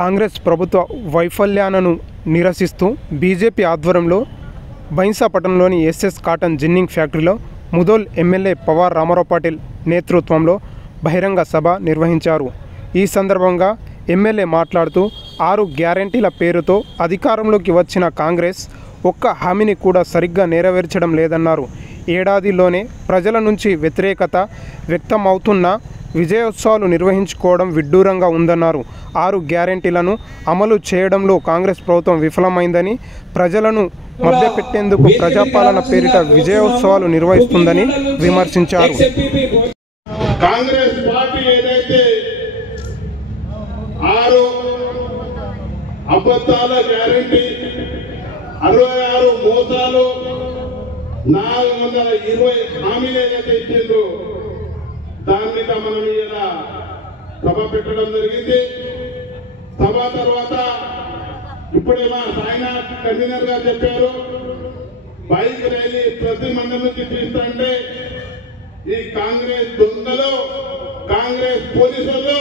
కాంగ్రెస్ ప్రభుత్వ వైఫల్యాలను నిరసిస్తూ బీజేపీ ఆధ్వర్యంలో బైన్సా పట్టణంలోని ఎస్ఎస్ కాటన్ జిన్నింగ్ ఫ్యాక్టరీలో ముదోల్ ఎమ్మెల్యే పవార్ రామారావు పాటిల్ నేతృత్వంలో బహిరంగ సభ నిర్వహించారు. ఈ సందర్భంగా ఎమ్మెల్యే మాట్లాడుతూ 6 గ్యారెంటీల పేరుతో అధికారంలోకి వచ్చిన కాంగ్రెస్ ఒక్క హామీని కూడా సరిగ్గా నెరవేర్చడం లేదన్నారు. ఏడాదిలోనే ప్రజల నుంచి వ్యతిరేకత వ్యక్తమవుతున్న విజయోత్సవాలు నిర్వహించుకోవడం విడ్డూరంగా ఉందన్నారు. 6 గ్యారెంటీలను అమలు చేయడంలో కాంగ్రెస్ ప్రభుత్వం విఫలమైందని, ప్రజలను మభ్యపెట్టేందుకు ప్రజాపాలన పేరిట విజయోత్సవాలు నిర్వహిస్తుందని విమర్శించారు. కాంగ్రెస్ పార్టీ ఏదైతే 6 అబద్ధాల గ్యారెంటీ, 66 మోసాలు, 420 హామీలు ఏదైతే ఇచ్చిందో దాని మీద మనం ఇలా సభ పెట్టడం జరిగింది. సభ తర్వాత ఇప్పుడేమో సాయినాథ్ కన్వీనర్ గా చెప్పారు, బైక్ ర్యాలీ ప్రతి మండలం నుంచి తీస్తుంటే ఈ కాంగ్రెస్ దొంగలు, కాంగ్రెస్ పోలీసులు